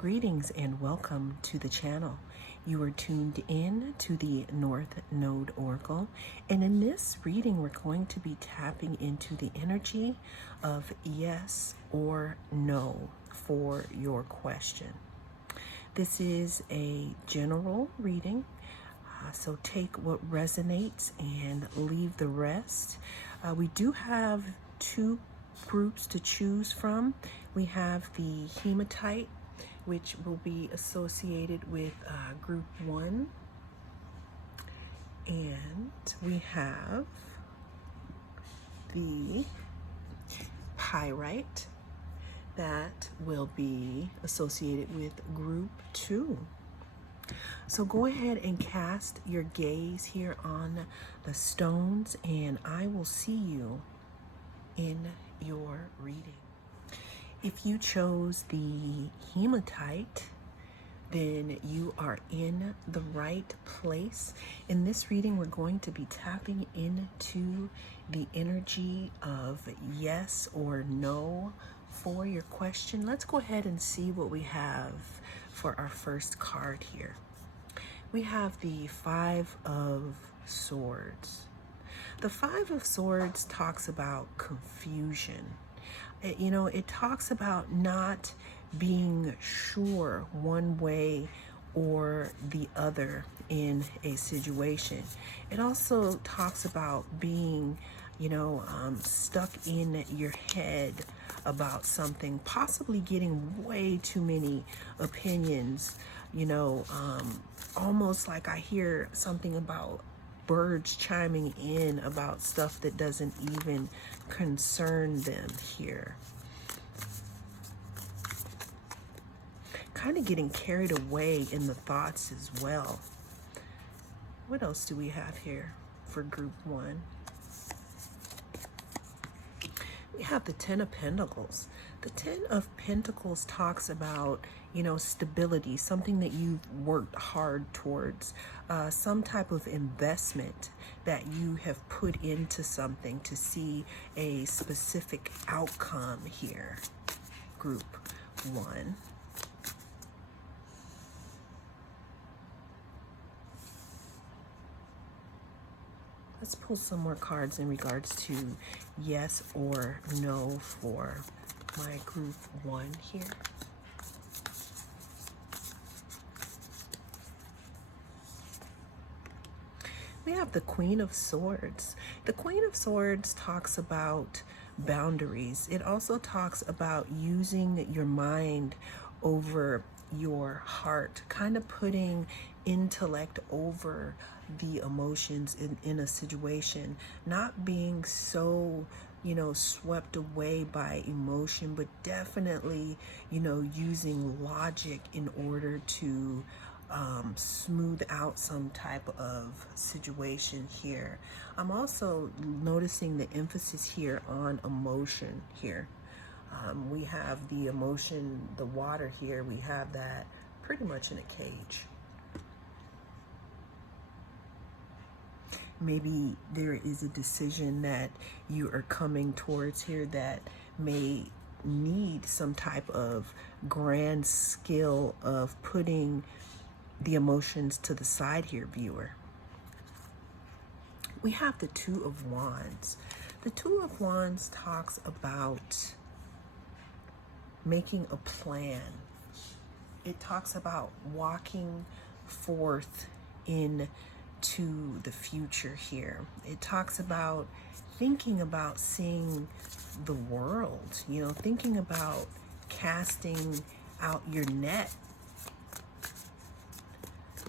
Greetings and welcome to the channel. You are tuned in to the North Node Oracle, and in this reading we're going to be tapping into the energy of yes or no for your question. This is a general reading, so take what resonates and leave the rest. We do have two groups to choose from. We have the hematite, which will be associated with group 1, and we have the pyrite that will be associated with group 2. So go ahead and cast your gaze here on the stones, and I will see you in your reading. If you chose the hematite, then you are in the right place. In this reading, we're going to be tapping into the energy of yes or no for your question. Let's go ahead and see what we have for our first card here. We have the Five of Swords. The Five of Swords talks about confusion. It talks about not being sure one way or the other in a situation. It also talks about being, stuck in your head about something, possibly getting way too many opinions, almost like I hear something about birds chiming in about stuff that doesn't even concern them here. Kind of getting carried away in the thoughts as well. What else do we have here for group 1? We have the Ten of Pentacles. The Ten of Pentacles talks about, stability, something that you've worked hard towards, some type of investment that you have put into something to see a specific outcome here. Group 1. Let's pull some more cards in regards to yes or no for my group 1 here. We have the Queen of Swords. The Queen of Swords talks about boundaries. It also talks about using your mind over your heart, kind of putting intellect over the emotions in a situation, not being so swept away by emotion, but definitely using logic in order to smooth out some type of situation here. I'm also noticing the emphasis here on emotion here. We have the emotion, the water here, we have that pretty much in a cage. Maybe there is a decision that you are coming towards here that may need some type of grand skill of putting the emotions to the side here, viewer. We have the Two of Wands. The Two of Wands talks about making a plan. It talks about walking forth into the future here. It talks about thinking about seeing the world, thinking about casting out your net.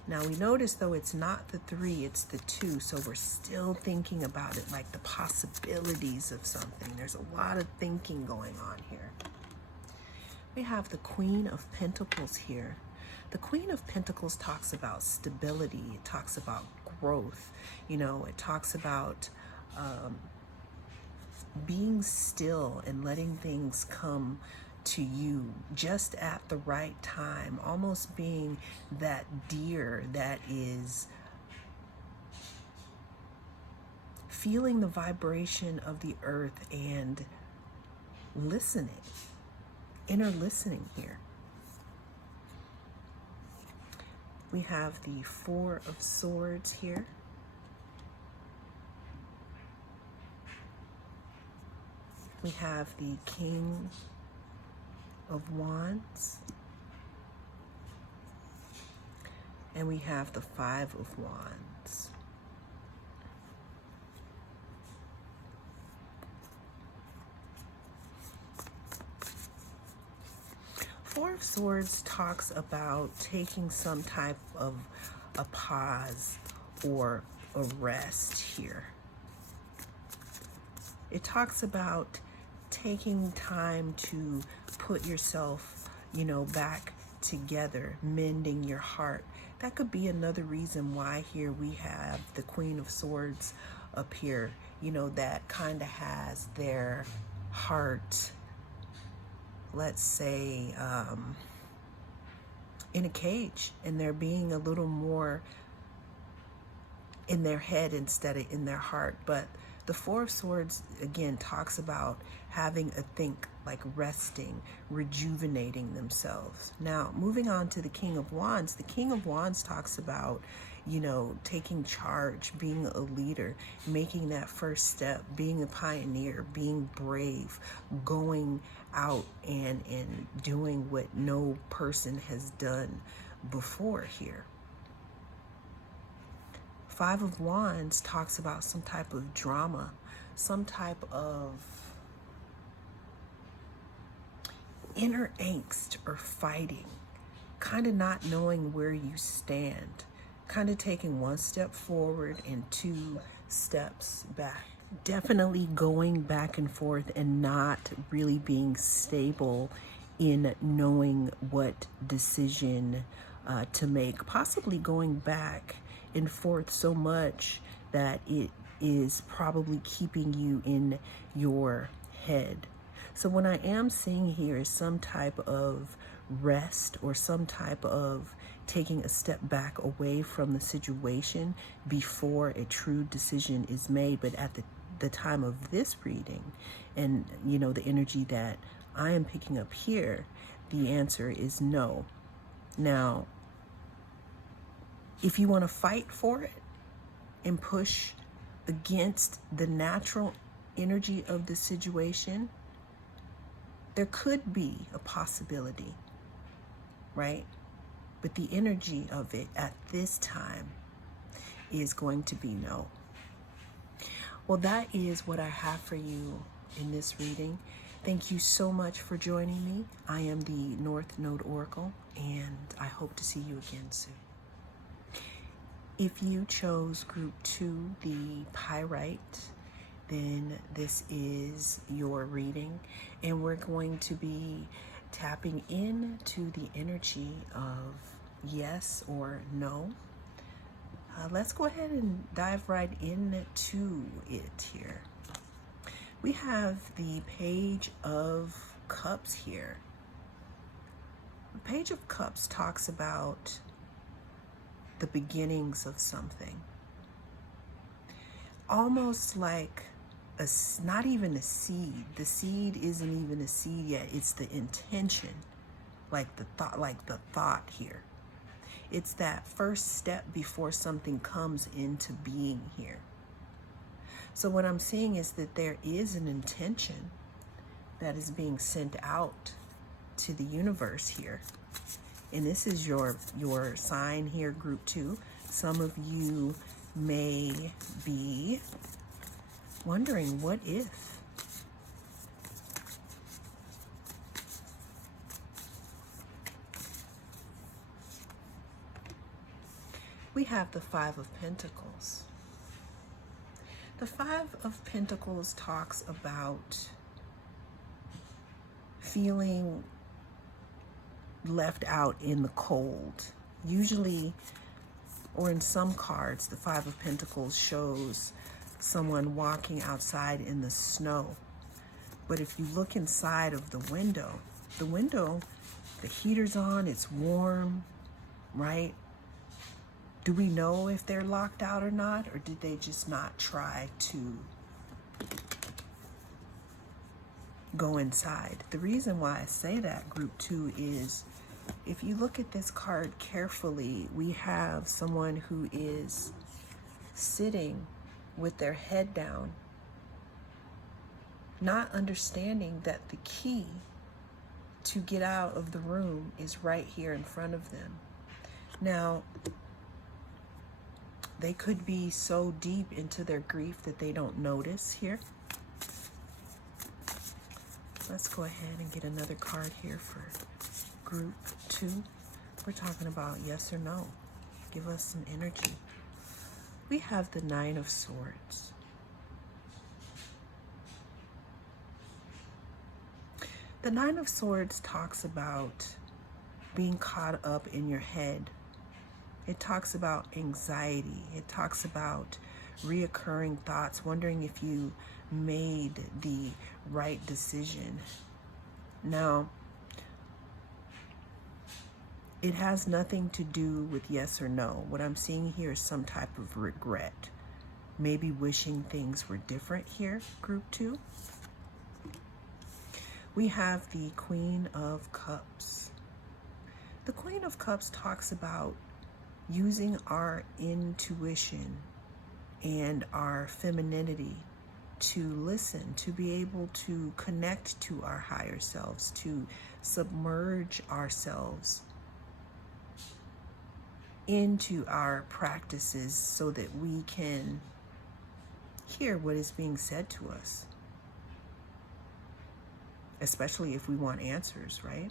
Now we notice though it's not the 3, it's the 2, so we're still thinking about it like the possibilities of something. There's a lot of thinking going on here. We have the Queen of Pentacles here. The Queen of Pentacles talks about stability. It talks about growth. It talks about being still and letting things come to you just at the right time, almost being that deer that is feeling the vibration of the earth and listening, inner listening here. We have the Four of Swords here. We have the King of Wands. And we have the Five of Wands. Four of Swords talks about taking some type of a pause or a rest here. It talks about taking time to put yourself, back together, mending your heart. That could be another reason why here we have the Queen of Swords up here, that kind of has their heart, let's say, in a cage, and they're being a little more in their head instead of in their heart. But the Four of Swords, again, talks about having a think, like resting, rejuvenating themselves. Now, moving on to the King of Wands. The King of Wands talks about, taking charge, being a leader, making that first step, being a pioneer, being brave, going out and doing what no person has done before here. Five of Wands talks about some type of drama, some type of inner angst or fighting, kind of not knowing where you stand, kind of taking one step forward and two steps back. Definitely going back and forth and not really being stable in knowing what decision to make, possibly going back and forth so much that it is probably keeping you in your head. So what I am seeing here is some type of rest or some type of taking a step back away from the situation before a true decision is made. But at the time of this reading and, the energy that I am picking up here, the answer is no. Now, if you want to fight for it and push against the natural energy of the situation, there could be a possibility, right? But the energy of it at this time is going to be no. Well, that is what I have for you in this reading. Thank you so much for joining me. I am the North Node Oracle, and I hope to see you again soon. If you chose Group 2, the Pyrite, then this is your reading, and we're going to be tapping into the energy of yes or no. Let's go ahead and dive right into it here. We have the Page of Cups here. The Page of Cups talks about the beginnings of something. Almost like not even a seed. The seed isn't even a seed yet. It's the intention, like the thought here. It's that first step before something comes into being here. So what I'm seeing is that there is an intention that is being sent out to the universe here. And this is your sign here, Group 2. Some of you may be wondering, what if? We have the Five of Pentacles. The Five of Pentacles talks about feeling left out in the cold. Usually, or in some cards, the Five of Pentacles shows someone walking outside in the snow. But if you look inside of the window, the heater's on, it's warm, right? Do we know if they're locked out or not, or did they just not try to go inside? The reason why I say that, Group 2, is If you look at this card carefully, we have someone who is sitting with their head down, not understanding that the key to get out of the room is right here in front of them. Now, they could be so deep into their grief that they don't notice here. Let's go ahead and get another card here for group 2. We're talking about yes or no. Give us some energy. We have the 9 of Swords. The 9 of Swords talks about being caught up in your head. It talks about anxiety. It talks about reoccurring thoughts, wondering if you made the right decision. Now, it has nothing to do with yes or no. What I'm seeing here is some type of regret. Maybe wishing things were different here, group 2. We have the Queen of Cups. The Queen of Cups talks about using our intuition and our femininity to listen, to be able to connect to our higher selves, to submerge ourselves into our practices so that we can hear what is being said to us, especially if we want answers, right?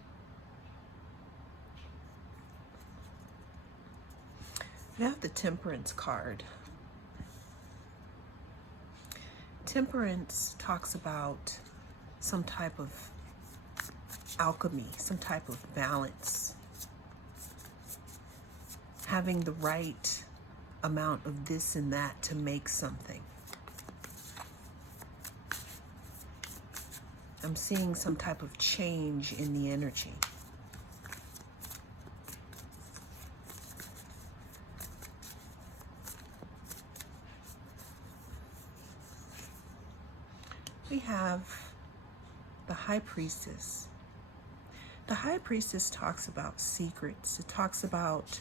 We have the Temperance card. Temperance talks about some type of alchemy, some type of balance, having the right amount of this and that to make something. I'm seeing some type of change in the energy. We have the High Priestess. The High Priestess talks about secrets. It talks about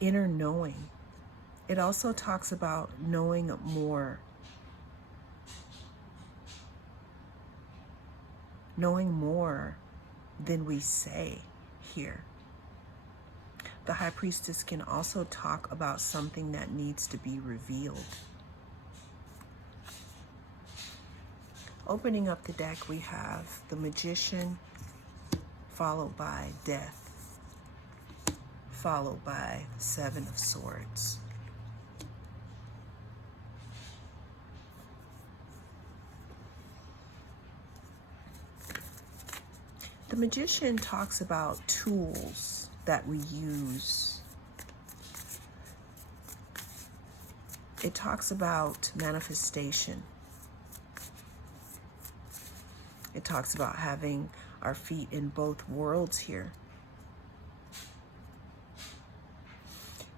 inner knowing. It also talks about knowing more. Knowing more than we say here. The High Priestess can also talk about something that needs to be revealed. Opening up the deck, we have the Magician, followed by Death, followed by 7 of Swords. The Magician talks about tools that we use. It talks about manifestation. It talks about having our feet in both worlds here.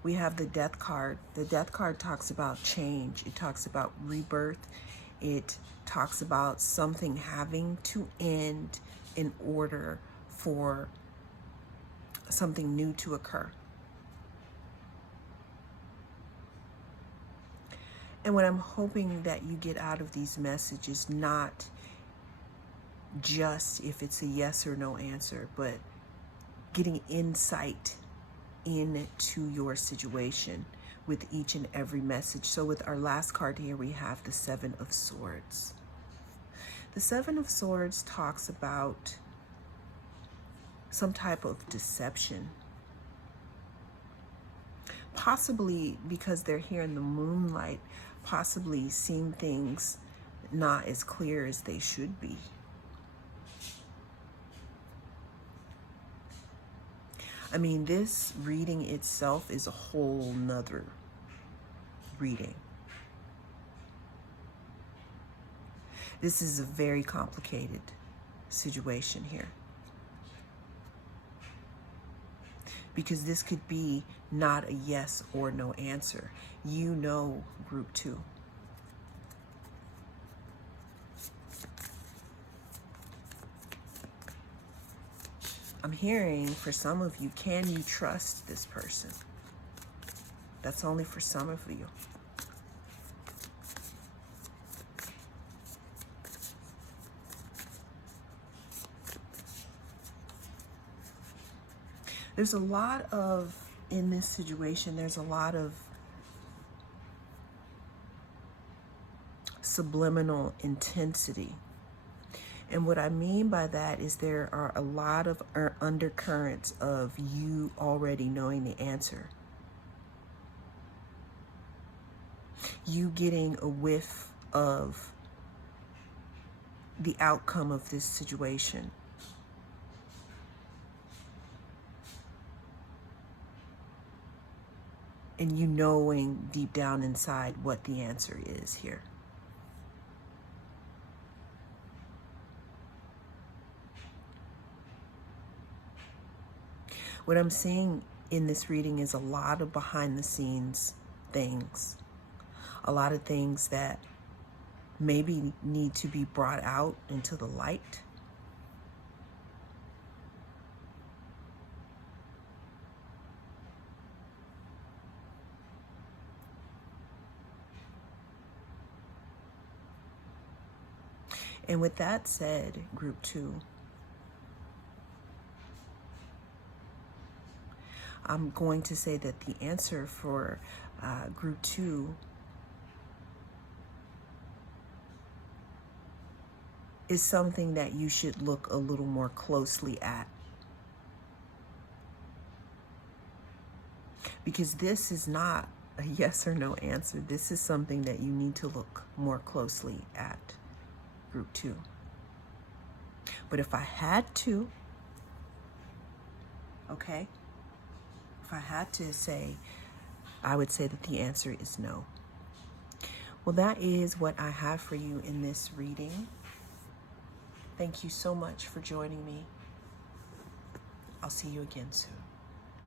We have the Death card. The Death card talks about change. It talks about rebirth. It talks about something having to end in order for something new to occur. And what I'm hoping that you get out of these messages, not just if it's a yes or no answer, but getting insight into your situation with each and every message. So with our last card here, we have the 7 of Swords. The 7 of Swords talks about some type of deception. Possibly because they're here in the moonlight, possibly seeing things not as clear as they should be. I mean, this reading itself is a whole nother reading. This is a very complicated situation here. Because this could be not a yes or no answer. You know, group 2. I'm hearing for some of you, can you trust this person? That's only for some of you. There's a lot of, in this situation, there's a lot of subliminal intensity. And what I mean by that is there are a lot of undercurrents of you already knowing the answer. You getting a whiff of the outcome of this situation. And you knowing deep down inside what the answer is here. What I'm seeing in this reading is a lot of behind the scenes things. A lot of things that maybe need to be brought out into the light. And with that said, group 2, I'm going to say that the answer for group 2 is something that you should look a little more closely at. Because this is not a yes or no answer. This is something that you need to look more closely at, group 2. But if I had to, okay, if I had to say, I would say that the answer is no. Well, that is what I have for you in this reading. Thank you so much for joining me. I'll see you again soon.